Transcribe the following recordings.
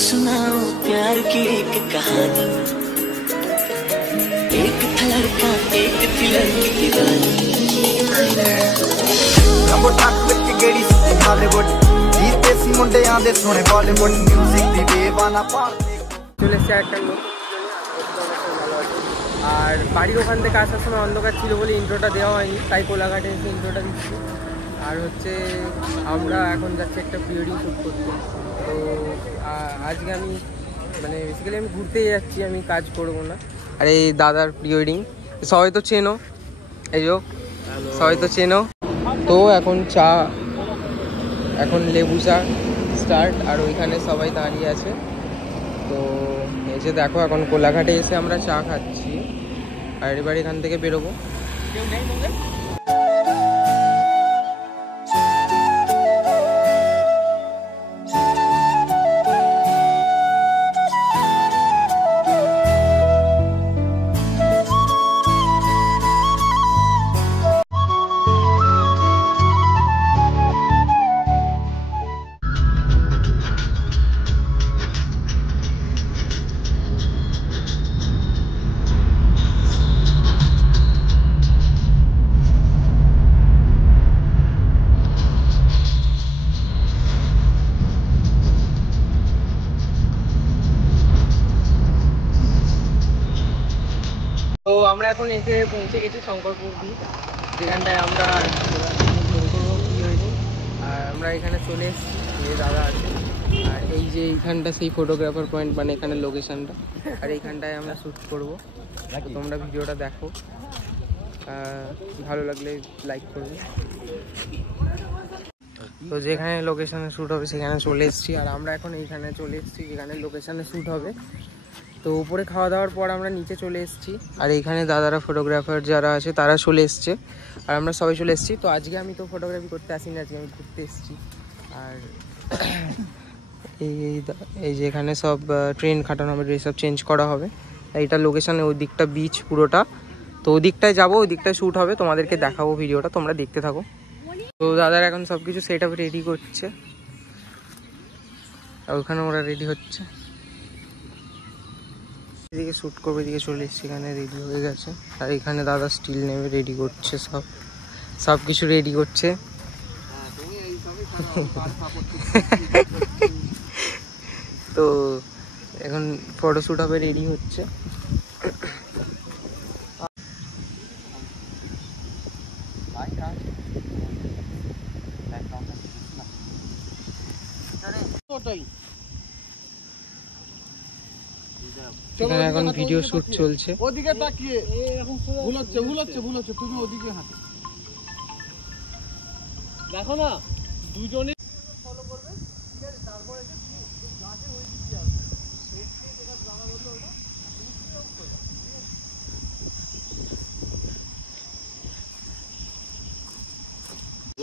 सुनाओ प्यार की एक कहानी। एक था लड़का एक थी लड़की दीवानी। रंबो टाक करके गेड़ी से हॉलीवुड जीते सी मुंडे आंदे सोने बॉलीवुड म्यूजिक दी बेवाना पार চলে এসেছে একটা লোক। আর বাড়ির ওখান থেকে আসার সময় অন্ধকার ছিল বলে ইন্ট্রোটা দেওয়া হয়নি, তাই কোলাঘাটে এসে ইন্ট্রোটা দিচ্ছি। আর হচ্ছে আমরা এখন যাচ্ছি একটা প্রি ওয়েডিং শ্যুট করতে। তো আজকে আমি মানে বেসিক্যালি আমি ঘুরতেই যাচ্ছি, আমি কাজ করবো না। আর এই দাদার প্রি ওয়েডিং সবাই তো চেনো, এই যো সবাই তো চেনো। তো এখন চা, এখন লেবু চা স্টার্ট, আর ওইখানে সবাই দাঁড়িয়ে আছে। তো এই যে দেখো এখন কোলাঘাটে এসে আমরা চা খাচ্ছি, আর এবার এখান থেকে বেরোবো। তো আমরা এখন এসে পৌঁছে গেছি শঙ্করপুর দ্বীপ, যেখানটায় আমরা আর আমরা এখানে চলে এসেছি। যে দাদা আছে, আর এই যে এইখানটা সেই ফটোগ্রাফার পয়েন্ট, মানে এখানে লোকেশনটা, আর এইখানটায় আমরা শ্যুট করবো। তোমরা ভিডিওটা দেখো, ভালো লাগলে লাইক করবে। তো যেখানে লোকেশনে শ্যুট হবে সেখানে চলে এসেছি, আর আমরা এখন এইখানে চলে এসেছি যেখানে লোকেশনে শ্যুট হবে। তো উপরে খাওয়া দাওয়ার পর আমরা নিচে চলে এসেছি, আর এইখানে দাদারা ফটোগ্রাফার যারা আছে তারা চলে এসছে, আর আমরা সবাই চলে এসেছি। তো আজকে আমি তো ফটোগ্রাফি করতে আসিনি, আজকে আমি ঘুরতে এসেছি। আর এই যে এখানে সব ট্রেন খাটানো হবে, ড্রেস সব চেঞ্জ করা হবে। এইটা লোকেশানে ওই দিকটা বিচ পুরোটা, তো ওই দিকটায় যাবো, ওই দিকটায় শ্যুট হবে, তোমাদেরকে দেখাবো ভিডিওটা, তোমরা দেখতে থাকো। তো দাদারা এখন সব কিছু সেট আপ রেডি করছে, আর ওখানে ওরা রেডি হচ্ছে। এদিকে শ্যুট করবে, এদিকে চলে এসছে, এখানে রেডি হয়ে গেছে। আর এখানে দাদা স্টিল নেবে, রেডি করছে, সব কিছু রেডি করছে। তো এখন ফটোশ্যুট হবে, রেডি হচ্ছে। এখানে এখন ভিডিও শুট চলছে। ওদিকে তাকিয়ে ভুল হচ্ছে তুমি ওদিকে হাঁটো, দেখো না দুজনে ফলো করবে। ঠিক আছে, তারপরে গাছের ওই দিকে আসবে,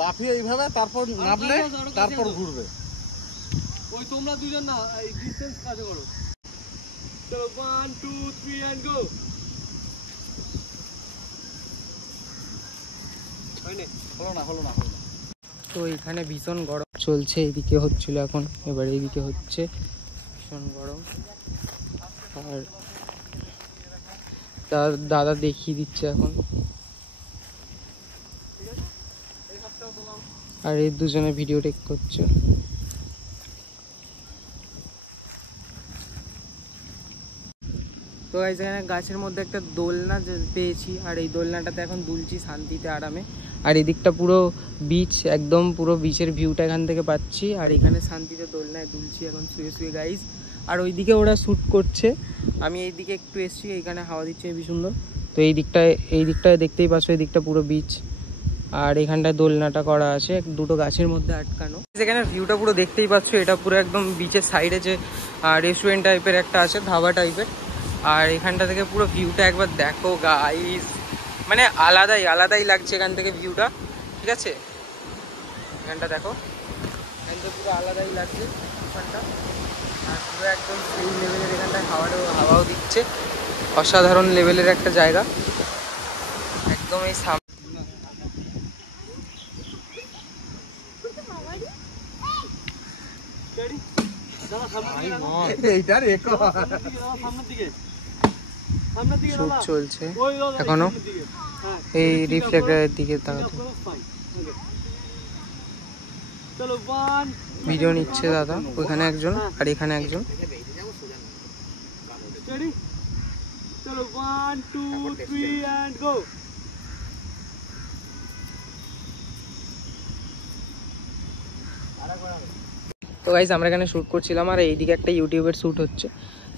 লাফিয়ে এইভাবে, তারপর নামলে তারপর ঘুরবে। ওই তোমরা দুজন না এই ডিসটেন্স কাজ করো। So 1 2 3 and go. হলো না। তো এখানে ভীষণ গরম চলছে, এদিকে হচ্ছিল এখন, এবার এইদিকে হচ্ছে ভীষণ গরম। আর দাদা দেখিয়ে দিচ্ছে এখন, আর এই দুজনে ভিডিও টেক করছে। তো গাইস এখানে গাছের মধ্যে একটা দোলনা পেয়েছি, আর এই দোলনাটাতে এখন দুলছি শান্তিতে আরামে। আর এদিকটা পুরো বিচ, একদম পুরো বিচের ভিউটা এখান থেকে পাচ্ছি, আর এখানে শান্তিতে দোলনায় দুলছি এখন শুয়ে গাইস। আর ওইদিকে ওরা শ্যুট করছে, আমি এই দিকে একটু এসেছি, এইখানে হাওয়া দিচ্ছে হেবি সুন্দর। তো এই দিকটায় দেখতেই পাচ্ছ, এই দিকটা পুরো বিচ, আর এখানটায় দোলনাটা করা আছে দুটো গাছের মধ্যে আটকানো। এখানে ভিউটা পুরো দেখতেই পাচ্ছ, এটা পুরো একদম বিচের সাইডে যে রেস্টুরেন্ট টাইপের একটা আছে, ধাবা টাইপের। আর এখানটা থেকে পুরো ভিউটা একবার দেখো গাইস, মানে আলাদাই লাগছে এখান থেকে ভিউটা। ঠিক আছে, এখানটা দেখো, এখান থেকে পুরো আলাদাই লাগছে এখানটা। আর পুরো একদম সেই লেভেলের এখানটায় হাওয়াও দিচ্ছে, অসাধারণ লেভেলের একটা জায়গা একদম। এই এইটার শুট চলছে এখনো, এই রিফ্লেক্টরের দিকে তাকাতে ভিডিও নিচ্ছে দাদা, ওইখানে একজন আর এখানে একজন। চলো 1 2 3 and go। তো গাইস আমরা এখানে শ্যুট করছিলাম, আর এইদিকে একটা ইউটিউবের শ্যুট হচ্ছে,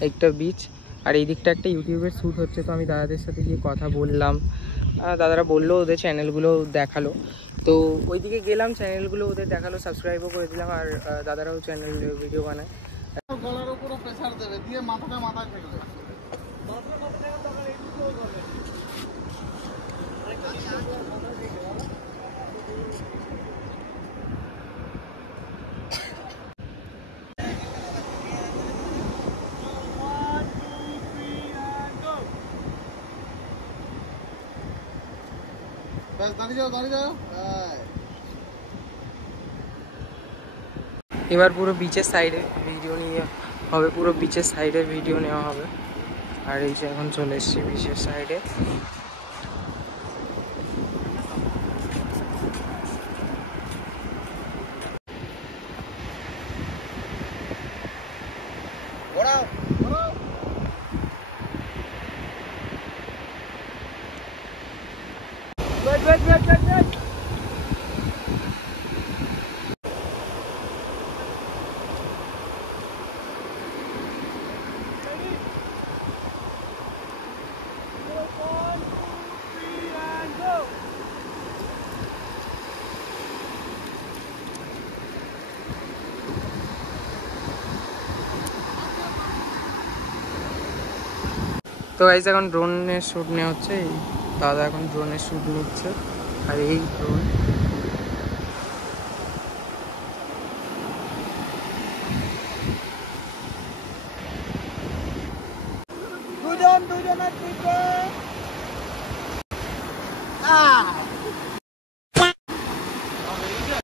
একটা বিচ, আর এই দিকটা একটা ইউটিউবের শ্যুট হচ্ছে। তো আমি দাদাদের সাথে গিয়ে কথা বললাম, দাদারা বললো ওদের চ্যানেলগুলো দেখালো। তো ওইদিকে গেলাম, চ্যানেলগুলো ওদের দেখালো, সাবস্ক্রাইবও করে দিলাম, আর দাদারাও চ্যানেল ভিডিও বানায়। গলার উপরে প্রেসার দেবে, দিয়ে মাথাটা মাথায় ফেলবে। এবার পুরো বিচের সাইডে ভিডিও নিয়ে হবে, পুরো বিচের সাইডের ভিডিও নেওয়া হবে। আর এই যে এখন চলে এসেছি বিচের সাইডে। তো গাইস এখন ড্রোনের শ্যুট নেওয়া হচ্ছে, এই দাদা এখন ড্রোনের শ্যুট নিচ্ছে। আর এই ড্রোন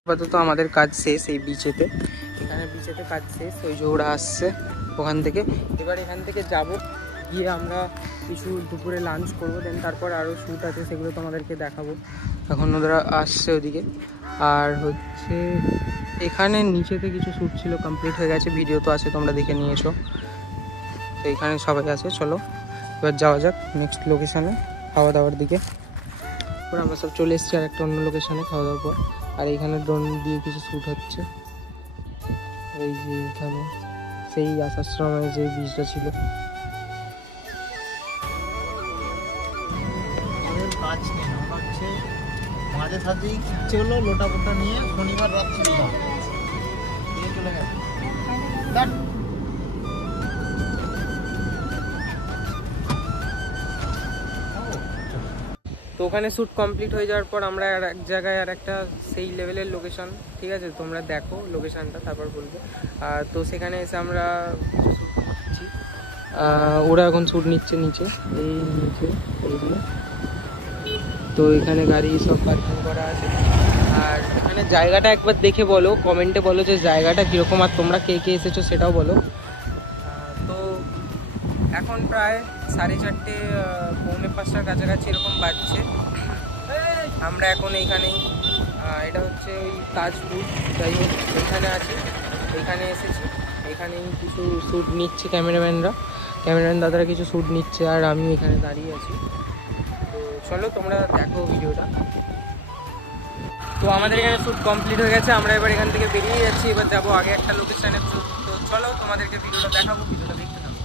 আপাতত আমাদের কাজ শেষ এই বিচেতে, এখানে বিচেতে কাজ শেষ। ওই যে ওরা আসছে ওখান থেকে, এবার এখান থেকে যাব, গিয়ে আমরা কিছু দুপুরে লাঞ্চ করবো, দেন তারপর আরও শ্যুট আছে সেগুলো তোমাদেরকে দেখাবো। এখন ওরা আসছে ওদিকে। আর হচ্ছে এখানে নিচেতে কিছু শ্যুট ছিল, কমপ্লিট হয়ে গেছে, ভিডিও তো আছে তোমরা দেখে নিয়েছো। তো এখানে সবাই আছে, চলো এবার যাওয়া যাক নেক্সট লোকেশানে, খাওয়া দাওয়ার দিকে। তারপর আমরা সব চলে এসেছি আর একটা অন্য লোকেশানে খাওয়া দাওয়ার পর। আর এইখানে ড্রোন দিয়ে কিছু শ্যুট হচ্ছে, এই যে এখানে সেই আসার সময় যে বীজটা ছিল। কাজ নেই, আমরা হচ্ছে মাঝে সাথে ইচ্ছে হলো লোটা পোটা নিয়ে শনিবার রাত ছিল নিয়ে চলে গেছে। তো ওখানে শ্যুট কমপ্লিট হয়ে যাওয়ার পর আমরা আর এক জায়গায় আর একটা সেই লেভেলের লোকেশন, ঠিক আছে তোমরা দেখো লোকেশানটা তারপর বলবে। তো সেখানে এসে আমরা কিছু শ্যুট করছি, ওরা এখন শ্যুট নিচ্ছে নিচে, এই নিচে এইগুলো। তো এখানে গাড়ি সব পার্কিং করা আছে। আর এখানে জায়গাটা একবার দেখে বলো, কমেন্টে বলো যে জায়গাটা কীরকম, আর তোমরা কে কে এসেছো সেটাও বলো। তো এখন প্রায় 4:30 পৌনে 5টার কাছাকাছি এরকম বাজছে। আমরা এখন এইখানেই, এটা হচ্ছে ওই তাজপুর, যাই হোক এখানে আছি, এখানে এসেছি, এখানেই কিছু শ্যুট নিচ্ছে ক্যামেরাম্যান দাদারা কিছু শ্যুট নিচ্ছে, আর আমি এখানে দাঁড়িয়ে আছি। তো চলো তোমরা দেখো ভিডিওটা। তো আমাদের এখানে শ্যুট কমপ্লিট হয়ে গেছে, আমরা এবার এখান থেকে বেরিয়ে যাচ্ছি, এবার যাবো আগে একটা লোকেশানে। তো চলো তোমাদেরকে ভিডিওটা দেখাবো, ভিডিওটা দেখতে থাকো।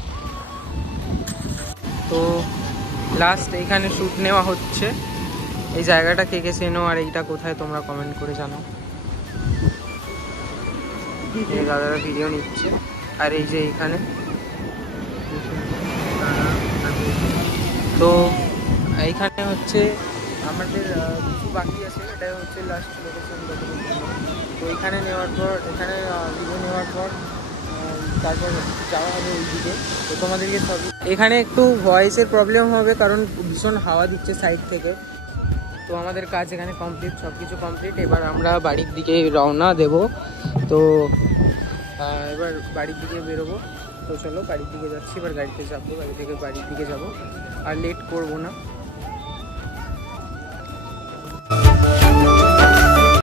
তো লাস্ট এইখানে শ্যুট নেওয়া হচ্ছে, এই জায়গাটা কে কে চেনো আর এইটা কোথায় তোমরা কমেন্ট করে জানাও। এই দাদারা ভিডিও নিচ্ছে, আর এই যে এইখানে। তো এইখানে হচ্ছে আমাদের কিছু বাকি আছে, এটা হচ্ছে লাস্ট লোকেশন। তো এখানে নেওয়ার পর, এখানে ভিডিও নেওয়ার পর তারপর যাওয়া হবে ওই দিকে। তো তোমাদেরকে সবই এখানে একটু ভয়েসের প্রবলেম হবে, কারণ ভীষণ হাওয়া দিচ্ছে সাইড থেকে। তো আমাদের কাজ এখানে কমপ্লিট, সব কিছু কমপ্লিট। এবার আমরা বাড়ির দিকে রওনা দেব। তো এবার বাড়ির দিকে বেরোবো। তো চলো বাড়ির দিকে যাচ্ছি, এবার গাড়িতে যাবো, গাড়ি থেকে বাড়ির দিকে যাব, আর লেট করব না।